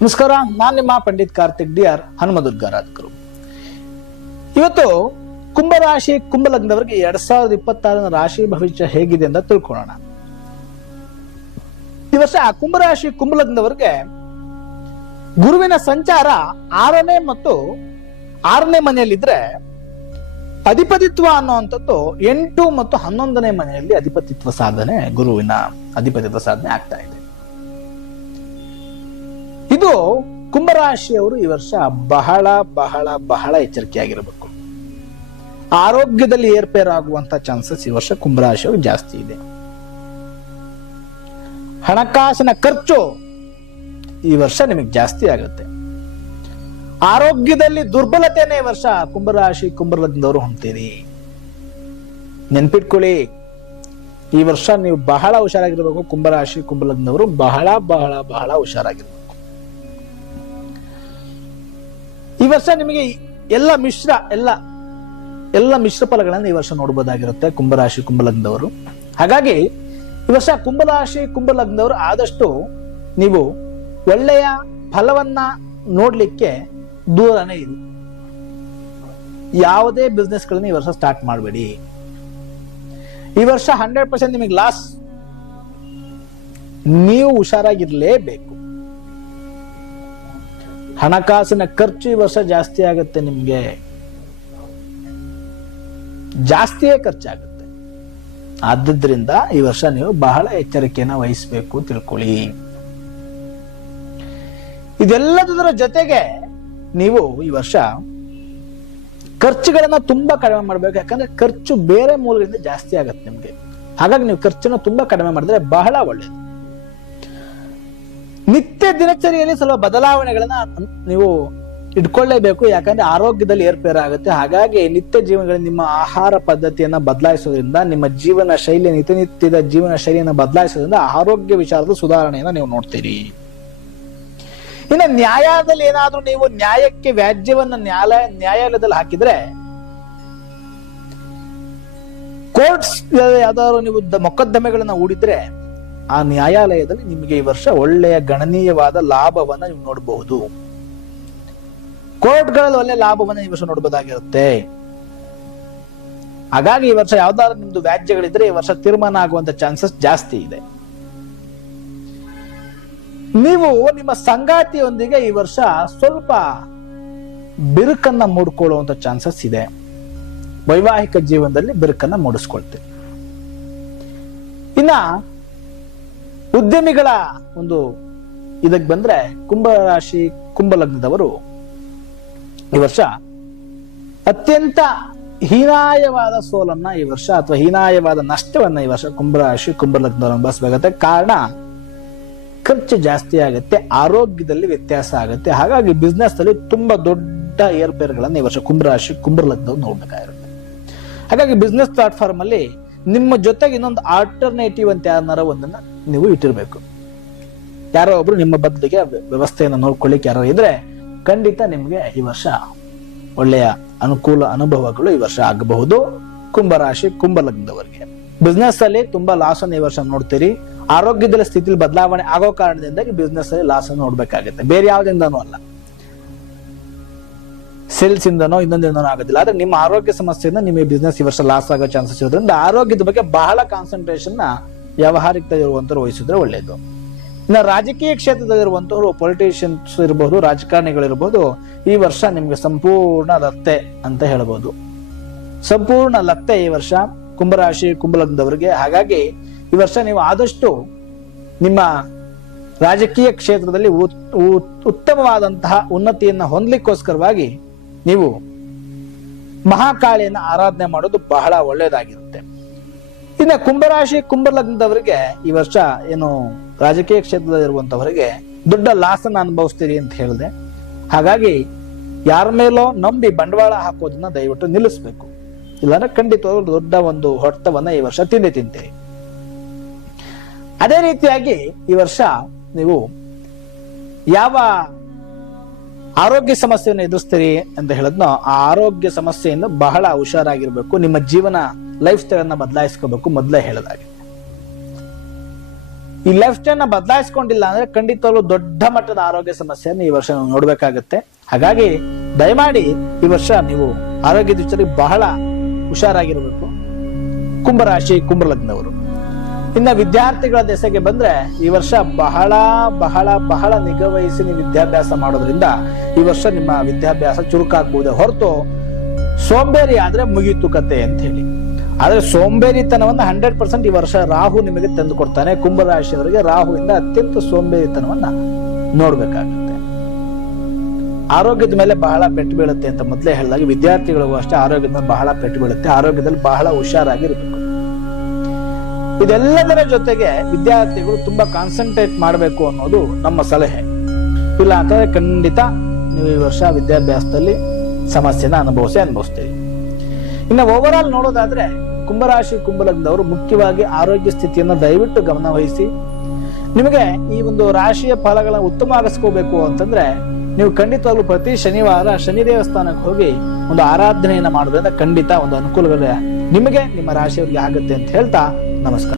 ನಮಸ್ಕಾರ, ನಾನು ನಿಮ್ಮ ಪಂಡಿತ್ ಕಾರ್ತಿಕ್ ಡಿ ಆರ್ ಹನುಮದುರ್ಗಾರಾಧಕರು ಇವತ್ತು ಕುಂಭರಾಶಿ ಕುಂಭಲಗ್ನವರಿಗೆ ಎರಡ್ ಸಾವಿರದ ಇಪ್ಪತ್ತಾರನ ರಾಶಿ ಭವಿಷ್ಯ ಹೇಗಿದೆ ಅಂತ ತಿಳ್ಕೊಳ್ಳೋಣ. ಈ ವರ್ಷ ಕುಂಭರಾಶಿ, ಕುಂಭಲಗ್ನದವರಿಗೆ ಗುರುವಿನ ಸಂಚಾರ ಆರನೇ ಮತ್ತು ಆರನೇ ಮನೆಯಲ್ಲಿದ್ರೆ ಅಧಿಪತಿತ್ವ ಅನ್ನುವಂಥದ್ದು ಎಂಟು ಮತ್ತು ಹನ್ನೊಂದನೇ ಮನೆಯಲ್ಲಿ ಅಧಿಪತಿತ್ವ ಸಾಧನೆ, ಗುರುವಿನ ಅಧಿಪತಿತ್ವ ಸಾಧನೆ ಆಗ್ತಾ ಇದೆ. ಇದು ಕುಂಭರಾಶಿಯವರು ಈ ವರ್ಷ ಬಹಳ ಬಹಳ ಬಹಳ ಎಚ್ಚರಿಕೆಯಾಗಿರಬೇಕು. ಆರೋಗ್ಯದಲ್ಲಿ ಏರ್ಪೇರಾಗುವಂತ ಚಾನ್ಸಸ್ ಈ ವರ್ಷ ಕುಂಭರಾಶಿಯವರು ಜಾಸ್ತಿ ಇದೆ. ಹಣಕಾಸಿನ ಖರ್ಚು ಈ ವರ್ಷ ನಿಮಗೆ ಜಾಸ್ತಿ ಆಗುತ್ತೆ. ಆರೋಗ್ಯದಲ್ಲಿ ದುರ್ಬಲತೆನೇ ವರ್ಷ ಕುಂಭರಾಶಿ ಕುಂಭಲಗ್ನದವರು ಹೊಂತೀರಿ ನೆನ್ಪಿಟ್ಕೊಳ್ಳಿ, ಈ ವರ್ಷ ನೀವು ಬಹಳ ಹುಷಾರಾಗಿರ್ಬೇಕು, ಕುಂಭರಾಶಿ ಕುಂಭಲಗ್ನವರು ಬಹಳ ಬಹಳ ಬಹಳ ಹುಷಾರಾಗಿರ್ಬೇಕು. ಈ ವರ್ಷ ನಿಮಗೆ ಎಲ್ಲ ಮಿಶ್ರ, ಎಲ್ಲ ಎಲ್ಲ ಮಿಶ್ರ ಫಲಗಳನ್ನು ಈ ವರ್ಷ ನೋಡಬಹುದಾಗಿರುತ್ತೆ ಕುಂಭರಾಶಿ, ಕುಂಭಲಗ್ನದವರು. ಹಾಗಾಗಿ ಈ ವರ್ಷ ಕುಂಭರಾಶಿ, ಕುಂಭಲಗ್ನದವರು ಆದಷ್ಟು ನೀವು ಒಳ್ಳೆಯ ಫಲವನ್ನ ನೋಡ್ಲಿಕ್ಕೆ ದೂರನೇ ಇರಿ. ಯಾವುದೇ ಬಿಸ್ನೆಸ್ ಗಳನ್ನ ಈ ವರ್ಷ ಸ್ಟಾರ್ಟ್ ಮಾಡಬೇಡಿ. ಈ ವರ್ಷ ಹಂಡ್ರೆಡ್ ಪರ್ಸೆಂಟ್ ನಿಮಗೆ ಲಾಸ್ ನೀವು ಹುಷಾರಾಗಿರ್ಲೇಬೇಕು. ಹಣಕಾಸಿನ ಖರ್ಚು ಈ ವರ್ಷ ಜಾಸ್ತಿ ಆಗುತ್ತೆ ನಿಮ್ಗೆ. ಜಾಸ್ತಿಯೇ ಖರ್ಚಾಗುತ್ತೆ. ಆದ್ದರಿಂದ ಈ ವರ್ಷ ನೀವು ಬಹಳ ಎಚ್ಚರಿಕೆಯನ್ನು ವಹಿಸಬೇಕು ತಿಳ್ಕೊಳ್ಳಿ. ಇದೆಲ್ಲದರ ಜೊತೆಗೆ ನೀವು ಈ ವರ್ಷ ಖರ್ಚುಗಳನ್ನ ತುಂಬಾ ಕಡಿಮೆ ಮಾಡ್ಬೇಕು. ಯಾಕಂದ್ರೆ ಖರ್ಚು ಬೇರೆ ಮೂಲಗಳಿಂದ ಜಾಸ್ತಿ ಆಗತ್ತೆ ನಿಮ್ಗೆ. ಹಾಗಾಗಿ ನೀವು ಖರ್ಚನ್ನು ತುಂಬಾ ಕಡಿಮೆ ಮಾಡಿದ್ರೆ ಬಹಳ ಒಳ್ಳೇದು. ನಿತ್ಯ ದಿನಚರಿಯಲ್ಲಿ ಸ್ವಲ್ಪ ಬದಲಾವಣೆಗಳನ್ನ ನೀವು ಇಟ್ಕೊಳ್ಳೇಬೇಕು. ಯಾಕಂದ್ರೆ ಆರೋಗ್ಯದಲ್ಲಿ ಏರ್ಪೇರಾಗುತ್ತೆ ಹಾಗಾಗಿ ನಿತ್ಯ ಜೀವನಗಳಲ್ಲಿ ನಿಮ್ಮ ಆಹಾರ ಪದ್ಧತಿಯನ್ನ ಬದಲಾಯಿಸೋದ್ರಿಂದ, ನಿಮ್ಮ ಜೀವನ ಶೈಲಿ ನಿತ್ಯನಿತ್ಯದ ಜೀವನ ಶೈಲಿಯನ್ನು ಬದಲಾಯಿಸೋದ್ರಿಂದ ಆರೋಗ್ಯ ವಿಚಾರದ ಸುಧಾರಣೆಯನ್ನ ನೀವು ನೋಡ್ತೀರಿ. ಇನ್ನು ನ್ಯಾಯಾಲಯದಲ್ಲಿ ಏನಾದ್ರೂ ನೀವು ನ್ಯಾಯಕ್ಕೆ ವ್ಯಾಜ್ಯವನ್ನ ನ್ಯಾಯಾಲಯ ನ್ಯಾಯಾಲಯದಲ್ಲಿ ಹಾಕಿದ್ರೆ, ಕೋರ್ಟ್ಸ್ ಯಾವ್ದಾದ್ರು ನೀವು ಮೊಕದ್ದಮೆಗಳನ್ನ ಹೂಡಿದ್ರೆ ಆ ನ್ಯಾಯಾಲಯದಲ್ಲಿ ನಿಮಗೆ ಈ ವರ್ಷ ಒಳ್ಳೆಯ ಗಣನೀಯವಾದ ಲಾಭವನ್ನ ನೀವು ನೋಡಬಹುದು. ಕೋರ್ಟ್ಗಳಲ್ಲಿ ಒಳ್ಳೆ ಲಾಭವನ್ನ ಈ ವರ್ಷ ನೋಡಬಹುದಾಗಿರುತ್ತೆ ಹಾಗಾಗಿ ಈ ವರ್ಷ ಯಾವ್ದಾದ್ರು ನಿಮ್ದು ವ್ಯಾಜ್ಯಗಳಿದ್ರೆ ಈ ವರ್ಷ ತೀರ್ಮಾನ ಆಗುವಂತ ಚಾನ್ಸಸ್ ಜಾಸ್ತಿ ಇದೆ. ನೀವು ನಿಮ್ಮ ಸಂಗಾತಿಯೊಂದಿಗೆ ಈ ವರ್ಷ ಸ್ವಲ್ಪ ಬಿರುಕನ್ನ ಮೂಡ್ಕೊಳ್ಳುವಂತ ಚಾನ್ಸಸ್ ಇದೆ. ವೈವಾಹಿಕ ಜೀವನದಲ್ಲಿ ಬಿರುಕನ್ನ ಮೂಡಿಸ್ಕೊಳ್ತೀವಿ ಇನ್ನ ಉದ್ಯಮಿಗಳ ಒಂದು ಇದಕ್ಕೆ ಬಂದ್ರೆ ಕುಂಭ ರಾಶಿ ಕುಂಭ ಲಗ್ನದವರು ಈ ವರ್ಷ ಅತ್ಯಂತ ಹೀನಾಯವಾದ ಸೋಲನ್ನ ಈ ವರ್ಷ ಅಥವಾ ಹೀನಾಯವಾದ ನಷ್ಟವನ್ನ ಈ ವರ್ಷ ಕುಂಭರಾಶಿ, ಕುಂಭಲಗ್ನದವರು ಅನುಭವಿಸಬೇಕಾಗತ್ತೆ. ಕಾರಣ, ಖರ್ಚು ಜಾಸ್ತಿ ಆಗುತ್ತೆ, ಆರೋಗ್ಯದಲ್ಲಿ ವ್ಯತ್ಯಾಸ ಆಗುತ್ತೆ. ಹಾಗಾಗಿ ಬಿಸ್ನೆಸ್ ಅಲ್ಲಿ ತುಂಬಾ ದೊಡ್ಡ ಏರ್ಪೇರ್ಗಳನ್ನ ಈ ವರ್ಷ ಕುಂಭರಾಶಿ, ಕುಂಭಲಗ್ನದವ್ರು ನೋಡ್ಬೇಕಾಗಿರುತ್ತೆ. ಹಾಗಾಗಿ ಬಿಸ್ನೆಸ್ ಪ್ಲಾಟ್ಫಾರ್ಮ್ ಅಲ್ಲಿ ನಿಮ್ಮ ಜೊತೆಗೆ ಇನ್ನೊಂದು ಆಲ್ಟರ್ನೇಟಿವ್ ಅಂತ ಯಾರನ್ನಾರ ಒಂದನ್ನ ನೀವು ಇಟ್ಟಿರ್ಬೇಕು. ಯಾರೋ ಒಬ್ರು ನಿಮ್ಮ ಬದಲಿಗೆ ವ್ಯವಸ್ಥೆಯನ್ನು ನೋಡ್ಕೊಳ್ಳಿಕ್ಕೆ ಯಾರೋ ಇದ್ರೆ ಖಂಡಿತ ನಿಮ್ಗೆ ಈ ವರ್ಷ ಒಳ್ಳೆಯ ಅನುಕೂಲ ಅನುಭವಗಳು ಈ ವರ್ಷ ಆಗಬಹುದು. ಕುಂಭರಾಶಿ, ಕುಂಭಲಗ್ನದವರಿಗೆ. ಬಿಸ್ನೆಸ್ ಅಲ್ಲಿ ತುಂಬಾ ಲಾಸ್ ಅನ್ನು ಈ ವರ್ಷ ನೋಡ್ತೀರಿ. ಆರೋಗ್ಯದ ಸ್ಥಿತಿಲಿ ಬದಲಾವಣೆ ಆಗೋ ಕಾರಣದಿಂದಾಗಿ ಬಿಸ್ನೆಸ್ ಅಲ್ಲಿ ಲಾಸ್ ಅನ್ನು ನೋಡ್ಬೇಕಾಗುತ್ತೆ. ಬೇರೆ ಯಾವ್ದಿಂದನೂ ಅಲ್ಲ. ಸೇಲ್ಸ್ ಇಂದನೋ ಇನ್ನೊಂದಿಂದನೋ ಆಗೋದಿಲ್ಲ. ಆದ್ರೆ ನಿಮ್ಮ ಆರೋಗ್ಯ ಸಮಸ್ಯೆಯಿಂದ ನಿಮಗೆ ಬಿಸ್ನೆಸ್ ಈ ವರ್ಷ ಲಾಸ್ ಆಗೋ ಚಾನ್ಸಸ್ ಇರೋದ್ರಿಂದ ಆರೋಗ್ಯದ ಬಗ್ಗೆ ಬಹಳ ಕಾನ್ಸಂಟ್ರೇಷನ್ನ ವ್ಯವಹಾರಿಕತೆಯಿರುವಂತವ್ರು ವಹಿಸಿದ್ರೆ ಒಳ್ಳೆಯದು ಇನ್ನು ರಾಜಕೀಯ ಕ್ಷೇತ್ರದಲ್ಲಿರುವಂಥವ್ರು ಪೊಲಿಟಿಷಿಯನ್ಸ್ ಇರಬಹುದು ರಾಜಕಾರಣಿಗಳಿರ್ಬೋದು, ಈ ವರ್ಷ ನಿಮಗೆ ಸಂಪೂರ್ಣ ಲತ್ತೆ ಅಂತ ಹೇಳ್ಬೋದು. ಸಂಪೂರ್ಣ ಲತ್ತೆ ಈ ವರ್ಷ ಕುಂಭರಾಶಿ, ಕುಂಭಲಗ್ನದವರಿಗೆ. ಹಾಗಾಗಿ ಈ ವರ್ಷ ನೀವು ಆದಷ್ಟು ನಿಮ್ಮ ರಾಜಕೀಯ ಕ್ಷೇತ್ರದಲ್ಲಿ ಉತ್- ಉತ್- ಉತ್ತಮವಾದಂತಹ ಉನ್ನತಿಯನ್ನು ಹೊಂದಲಿಕ್ಕೋಸ್ಕರವಾಗಿ ನೀವು ಮಹಾಕಾಳಿಯನ್ನು ಆರಾಧನೆ ಮಾಡೋದು ಬಹಳ ಒಳ್ಳೆಯದಾಗಿರುತ್ತೆ ಇನ್ನು ಕುಂಭರಾಶಿ ಕುಂಭಲಗ್ನದವರಿಗೆ ಈ ವರ್ಷ ಏನು ರಾಜಕೀಯ ಕ್ಷೇತ್ರದಲ್ಲಿರುವಂತವರಿಗೆ ದೊಡ್ಡ ಲಾಸ್ ಅನ್ನ ಅನುಭವಿಸ್ತೀರಿ ಅಂತ ಹೇಳಿದೆ. ಹಾಗಾಗಿ ಯಾರ ಮೇಲೋ ನಂಬಿ ಬಂಡವಾಳ ಹಾಕೋದನ್ನ ದಯವಿಟ್ಟು ನಿಲ್ಲಿಸಬೇಕು. ಇಲ್ಲಾಂದ್ರೆ ಖಂಡಿತ ದೊಡ್ಡ ಒಂದು ಹೊಟ್ಟವನ್ನ ಈ ವರ್ಷ ತಿಂಡಿ ತಿಂತೀರಿ. ಅದೇ ರೀತಿಯಾಗಿ ಈ ವರ್ಷ ನೀವು ಯಾವ ಆರೋಗ್ಯ ಸಮಸ್ಯೆಯನ್ನು ಎದುರಿಸ್ತೀರಿ ಅಂತ ಹೇಳಿದ್ನೋ ಆ ಆರೋಗ್ಯ ಸಮಸ್ಯೆಯಿಂದ ಬಹಳ ಹುಷಾರಾಗಿರ್ಬೇಕು. ನಿಮ್ಮ ಜೀವನ ಲೈಫ್ ಸ್ಟೈಲ್ ಅನ್ನ ಬದಲಾಯಿಸ್ಕೋಬೇಕು ಮೊದಲೇ ಹೇಳದಾಗೆ ಈ ಲೈಫ್ ಸ್ಟೈಲ್ನ ಬದಲಾಯಿಸ್ಕೊಂಡಿಲ್ಲ ಅಂದ್ರೆ ಖಂಡಿತವಾಗ್ಲೂ ದೊಡ್ಡ ಮಟ್ಟದ ಆರೋಗ್ಯ ಸಮಸ್ಯೆಯನ್ನು ಈ ವರ್ಷ ನಾವು ನೋಡ್ಬೇಕಾಗತ್ತೆ. ಹಾಗಾಗಿ ದಯಮಾಡಿ ಈ ವರ್ಷ ನೀವು ಆರೋಗ್ಯದ ವಿಚಾರಕ್ಕೆ ಬಹಳ ಹುಷಾರಾಗಿರಬೇಕು. ಕುಂಭರಾಶಿ, ಕುಂಭಲಗ್ನವರು. ಇನ್ನ ವಿದ್ಯಾರ್ಥಿಗಳ ದೆಸೆಗೆ ಬಂದ್ರೆ ಈ ವರ್ಷ ಬಹಳ ಬಹಳ ಬಹಳ ನಿಗವಹಿಸಿ ನೀವು ವಿದ್ಯಾಭ್ಯಾಸ ಮಾಡೋದ್ರಿಂದ ಈ ವರ್ಷ ನಿಮ್ಮ ವಿದ್ಯಾಭ್ಯಾಸ ಚುರುಕಾಗ್ಬಹುದೇ ಹೊರತು ಸೋಂಬೇರಿ ಆದ್ರೆ ಮುಗಿಯಿತು ಕತೆ ಅಂತ ಹೇಳಿ. ಆದ್ರೆ ಸೋಂಬೇರಿತನವನ್ನು ಹಂಡ್ರೆಡ್ ಪರ್ಸೆಂಟ್ ಈ ವರ್ಷ ರಾಹು ನಿಮಗೆ ತಂದು ಕೊಡ್ತಾನೆ. ಕುಂಭರಾಶಿಯವರಿಗೆ ರಾಹುವಿಂದ ಅತ್ಯಂತ ಸೋಂಬೇರಿತನವನ್ನ ನೋಡ್ಬೇಕಾಗುತ್ತೆ. ಆರೋಗ್ಯದ ಮೇಲೆ ಬಹಳ ಪೆಟ್ಟು ಬೀಳುತ್ತೆ ಅಂತ ಮೊದಲೇ ಹೇಳಿದಾಗ ವಿದ್ಯಾರ್ಥಿಗಳಿಗೂ ಅಷ್ಟೇ ಆರೋಗ್ಯದ ಮೇಲೆ ಬಹಳ ಪೆಟ್ಟು ಬೀಳುತ್ತೆ. ಆರೋಗ್ಯದಲ್ಲಿ ಬಹಳ ಹುಷಾರಾಗಿರ್ಬೇಕು. ಇದೆಲ್ಲದರ ಜೊತೆಗೆ ವಿದ್ಯಾರ್ಥಿಗಳು ತುಂಬಾ ಕಾನ್ಸಂಟ್ರೇಟ್ ಮಾಡಬೇಕು ಅನ್ನೋದು ನಮ್ಮ ಸಲಹೆ. ಇಲ್ಲ ಅಂತಂದ್ರೆ ಖಂಡಿತ ನೀವು ಈ ವರ್ಷ ವಿದ್ಯಾಭ್ಯಾಸದಲ್ಲಿ ಸಮಸ್ಯೆನ ಅನುಭವಿಸಿ ಅನುಭವಿಸ್ತೀವಿ ಇನ್ನು ಓವರ್ ಆಲ್ ನೋಡೋದಾದ್ರೆ ಕುಂಭರಾಶಿ ಕುಂಭಲಗ್ನದವರು ಮುಖ್ಯವಾಗಿ ಆರೋಗ್ಯ ಸ್ಥಿತಿಯನ್ನ ದಯವಿಟ್ಟು ಗಮನ ನಿಮಗೆ ಈ ಒಂದು ರಾಶಿಯ ಫಲಗಳನ್ನ ಉತ್ತಮವಾಗಿಸ್ಕೋಬೇಕು ಅಂತಂದ್ರೆ ನೀವು ಖಂಡಿತವಾಗ್ಲೂ ಪ್ರತಿ ಶನಿವಾರ ಶನಿ ದೇವಸ್ಥಾನಕ್ಕೆ ಹೋಗಿ ಒಂದು ಆರಾಧನೆಯನ್ನ ಮಾಡೋದ್ರಿಂದ ಖಂಡಿತ ಒಂದು ಅನುಕೂಲಗಳೇ ನಿಮಗೆ ನಿಮ್ಮ ರಾಶಿಯವರಿಗೆ ಆಗುತ್ತೆ ಅಂತ ಹೇಳ್ತಾ ನಮಸ್ಕಾರ.